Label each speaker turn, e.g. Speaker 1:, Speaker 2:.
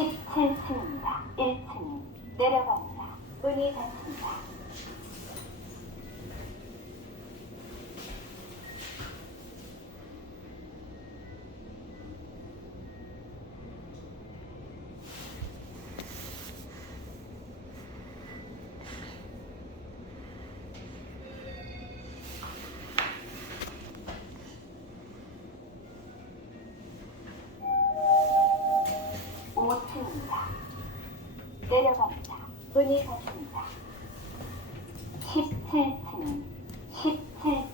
Speaker 1: 17층입니다. 1층 내려갑니다. 문이 닫힙니다. 내려갑니다. 문이 닫힙니다. 17층, 17층.